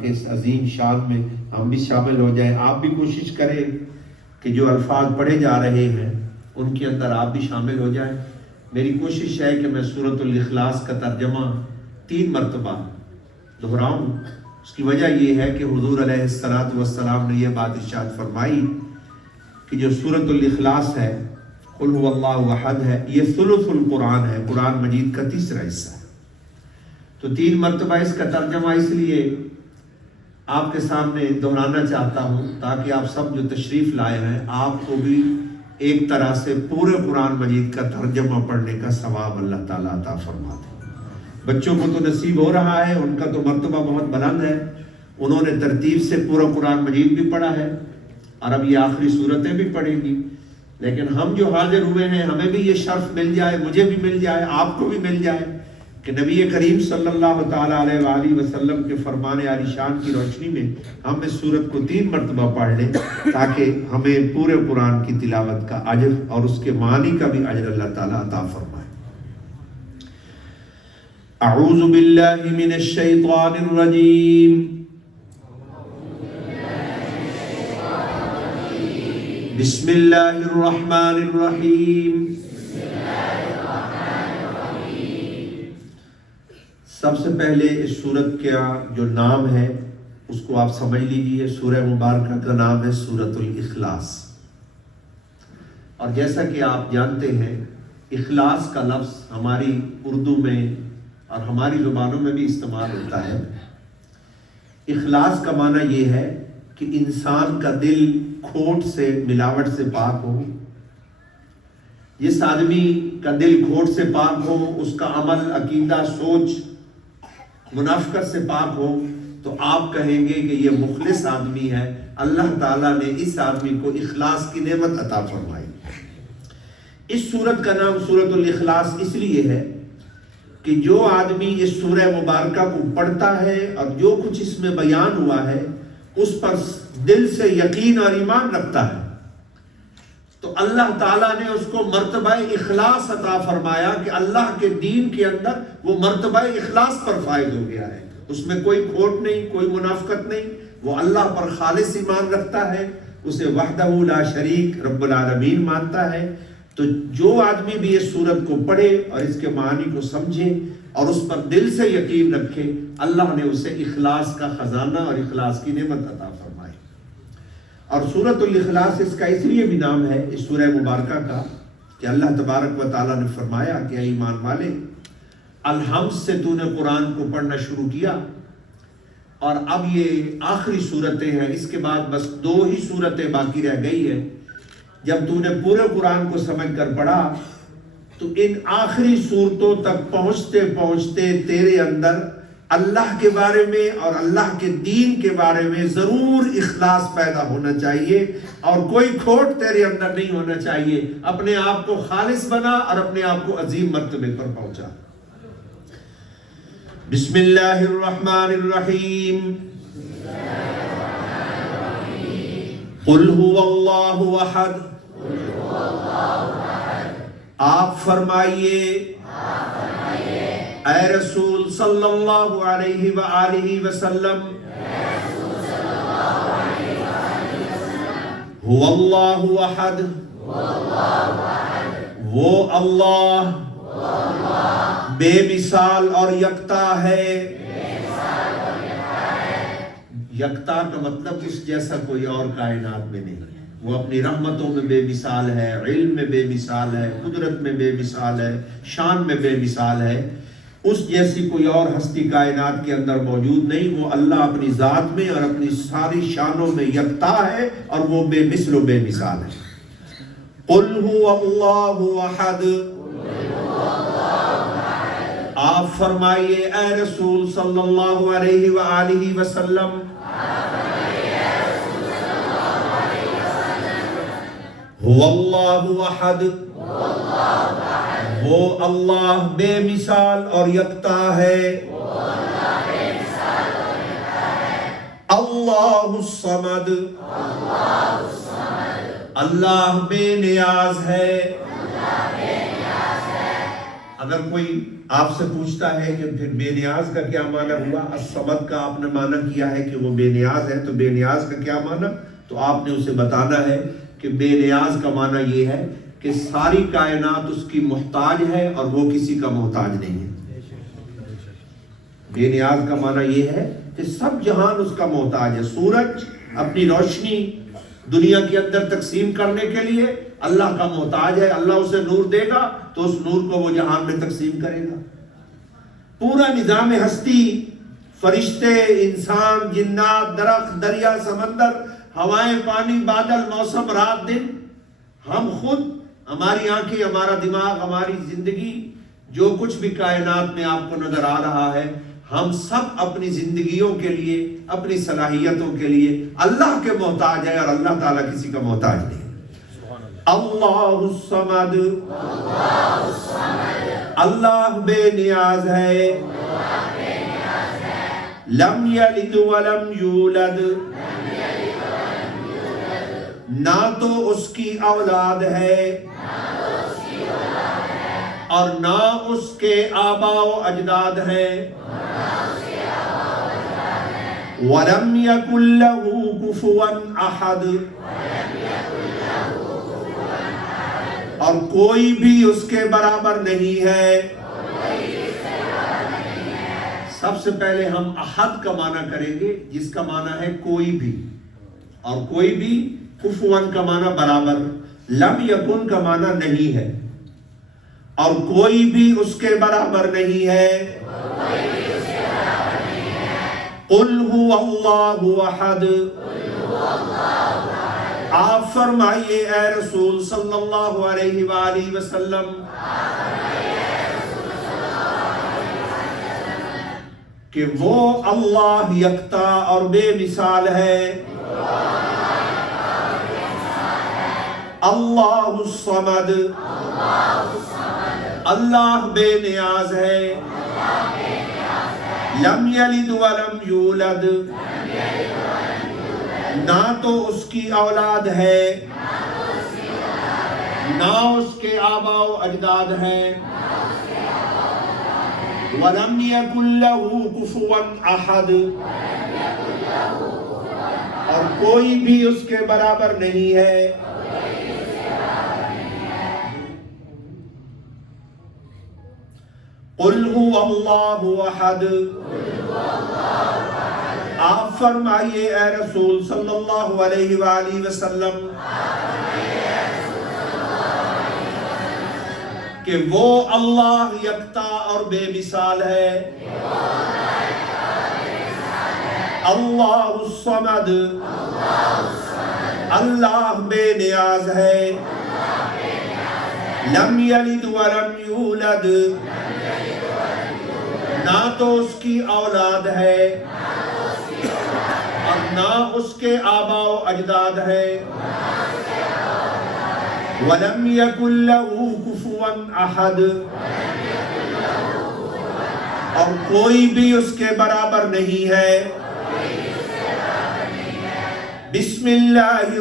کہ اس عظیم شان میں ہم بھی شامل ہو جائیں. آپ بھی کوشش کریں کہ جو الفاظ پڑھے جا رہے ہیں ان کے اندر آپ بھی شامل ہو جائیں. میری کوشش ہے کہ میں سورۃ الاخلاص کا ترجمہ 3 مرتبہ دہراؤں. اس کی وجہ یہ ہے کہ حضور علیہ السلام نے یہ بات ارشاد فرمائی کہ جو سورۃ الاخلاص ہے قل هو اللہ احد ہے، یہ ثلث القرآن ہے، قرآن مجید کا تیسرا حصہ ہے. تو 3 مرتبہ اس کا ترجمہ اس لیے آپ کے سامنے دہرانا چاہتا ہوں تاکہ آپ سب جو تشریف لائے ہیں آپ کو بھی ایک طرح سے پورے قرآن مجید کا ترجمہ پڑھنے کا ثواب اللہ تعالیٰ عطا فرما دے. بچوں کو تو نصیب ہو رہا ہے، ان کا تو مرتبہ بہت بلند ہے، انہوں نے ترتیب سے پورا قرآن مجید بھی پڑھا ہے اور اب یہ آخری صورتیں بھی پڑھیں گی. لیکن ہم جو حاضر ہوئے ہیں ہمیں بھی یہ شرف مل جائے، مجھے بھی مل جائے، آپ کو بھی مل جائے کہ نبی کریم صلی اللہ تعالیٰ علیہ وآلہ وسلم کے فرمان عالی شان کی روشنی میں ہم اس سورت کو 3 مرتبہ پڑھ لیں تاکہ ہمیں پورے قرآن کی تلاوت کا اجر اور اس کے معنی کا بھی اجر اللہ تعالیٰ عطا فرمائے. اعوذ باللہ من الشیطان الرجیم. بسم اللہ الرحمن الرحیم. سب سے پہلے اس سورت کا جو نام ہے اس کو آپ سمجھ لیجئے. سورہ مبارکہ کا نام ہے سورۃ الاخلاص. اور جیسا کہ آپ جانتے ہیں اخلاص کا لفظ ہماری اردو میں اور ہماری زبانوں میں بھی استعمال ہوتا ہے. اخلاص کا معنی یہ ہے کہ انسان کا دل کھوٹ سے، ملاوٹ سے پاک ہو. جس آدمی کا دل کھوٹ سے پاک ہو، اس کا عمل، عقیدہ، سوچ منافقت سے پاک ہو تو آپ کہیں گے کہ یہ مخلص آدمی ہے. اللہ تعالیٰ نے اس آدمی کو اخلاص کی نعمت عطا فرمائی. اس سورت کا نام سورۃ الاخلاص اس لیے ہے کہ جو آدمی اس سورہ مبارکہ کو پڑھتا ہے اور جو کچھ اس میں بیان ہوا ہے اس پر دل سے یقین اور ایمان رکھتا ہے تو اللہ تعالیٰ نے اس کو مرتبہ اخلاص عطا فرمایا کہ اللہ کے دین کے اندر وہ مرتبہ اخلاص پر فائز ہو گیا ہے. اس میں کوئی کھوٹ نہیں، کوئی منافقت نہیں. وہ اللہ پر خالص ایمان رکھتا ہے، اسے وحدہ لا شریک رب العالمین مانتا ہے. تو جو آدمی بھی اس سورت کو پڑھے اور اس کے معنی کو سمجھے اور اس پر دل سے یقین رکھے، اللہ نے اسے اخلاص کا خزانہ اور اخلاص کی نعمت عطا فرمائی. اور سورۃ الاخلاص اس کا اس لیے بھی نام ہے اس سورہ مبارکہ کا کہ اللہ تبارک و تعالیٰ نے فرمایا کہ اے ایمان والے، الحمد سے تو نے قرآن کو پڑھنا شروع کیا اور اب یہ آخری صورتیں ہیں، اس کے بعد بس 2 ہی صورتیں باقی رہ گئی ہیں. جب تو نے پورے قرآن کو سمجھ کر پڑھا تو ان آخری صورتوں تک پہنچتے پہنچتے تیرے اندر اللہ کے بارے میں اور اللہ کے دین کے بارے میں ضرور اخلاص پیدا ہونا چاہیے اور کوئی کھوٹ تیرے اندر نہیں ہونا چاہیے. اپنے آپ کو خالص بنا اور اپنے آپ کو عظیم مرتبے پر پہنچا. بسم اللہ الرحمن الرحیم. قل هو اللہ احد. آپ فرمائیے اے رسول صلی اللہ علیہ وآلہ وسلم، هو اللہ احد، وہ اللہ بے مثال اور یکتا ہے. یکتا کا مطلب اس جیسا کوئی اور کائنات میں نہیں ہے. وہ اپنی رحمتوں میں بے مثال ہے، علم میں بے مثال ہے، قدرت میں بے مثال ہے، شان میں بے مثال ہے. اس جیسی کوئی اور ہستی کائنات کے اندر موجود نہیں. وہ اللہ اپنی ذات میں اور اپنی ساری شانوں میں یکتا ہے اور وہ بے مثل و بے مثال ہے. قل هو اللہ احد. آپ فرمائیے اے رسول صلی اللہ علیہ وآلہ وسلم، هو اللہ احد، وہ اللہ بے مثال اور یکتا ہے. اللہ الصمد، اللہ بے نیاز ہے. اگر کوئی آپ سے پوچھتا ہے کہ پھر بے نیاز کا کیا معنی ہوا؟ الصمد کا آپ نے معنی کیا ہے کہ وہ بے نیاز ہے، تو بے نیاز کا کیا معنی؟ تو آپ نے اسے بتانا ہے کہ بے نیاز کا معنی یہ ہے کہ ساری کائنات اس کی محتاج ہے اور وہ کسی کا محتاج نہیں ہے۔ بے نیاز کا معنی یہ ہے کہ سب جہان اس کا محتاج ہے۔ سورج اپنی روشنی دنیا کے اندر تقسیم کرنے کے لیے اللہ کا محتاج ہے، اللہ اسے نور دے گا تو اس نور کو وہ جہان میں تقسیم کرے گا۔ پورا نظام ہستی، فرشتے، انسان، جنات، درخت، دریا، سمندر، ہوائیں، پانی، بادل، موسم، رات، دن، ہم خود، ہماری آنکھیں، ہمارا دماغ، ہماری زندگی، جو کچھ بھی کائنات میں آپ کو نظر آ رہا ہے، ہم سب اپنی زندگیوں کے لیے، اپنی صلاحیتوں کے لیے اللہ کے محتاج ہیں اور اللہ تعالیٰ کسی کا محتاج نہیں۔ اللہ الصمد، اللہ بے نیاز ہے، لم یلد ولم یولد، نہ تو اس کی اولاد ہے اور نہ اس کے آباء و اجداد ہیں، وَلَمْ يَكُنْ لَهُ كُفُوًا أَحَدٌ، اور کوئی بھی اس کے برابر نہیں ہے۔ سب سے پہلے ہم احد کا معنی کریں گے جس کا معنی ہے کوئی بھی، اور کوئی بھی کفوان کا معنی برابر، لم یکن کا معنی نہیں ہے، اور کوئی بھی اس کے برابر نہیں ہے۔ قل هو اللہ احد، آپ فرمائیے اے رسول صلی اللہ علیہ وآلہ وسلم کہ وہ اللہ یکتا اور بے مثال ہے، اللہ الصمد، اللہ بے نیاز ہے، لم یلد ولم یولد، نہ تو اس کی اولاد ہے، نہ اس کے آباء و اجداد ہیں، وَلَمْ يَكُنْ لَهُ كُفُوًا أَحَدٌ، اور کوئی بھی اس کے برابر نہیں ہے۔ قُلْ هُوَ اللَّهُ أَحَدٌ، آپ فرمائیے اے رسول صلی اللہ علیہ وآلہ وسلم کہ وہ اللہ یکتا اور بے مثال ہے، اللہ الصمد، اللہ بے نیاز ہے، لم یلد ولم یولد، نہ تو اس کی اولاد ہے اور نہ اس کے آباء و اجداد ہے، وَلَمْ يَكُنْ لَهُ كُفُوًا أَحَدٌ، اور کوئی بھی اس کے برابر نہیں ہے۔ بسم اللہ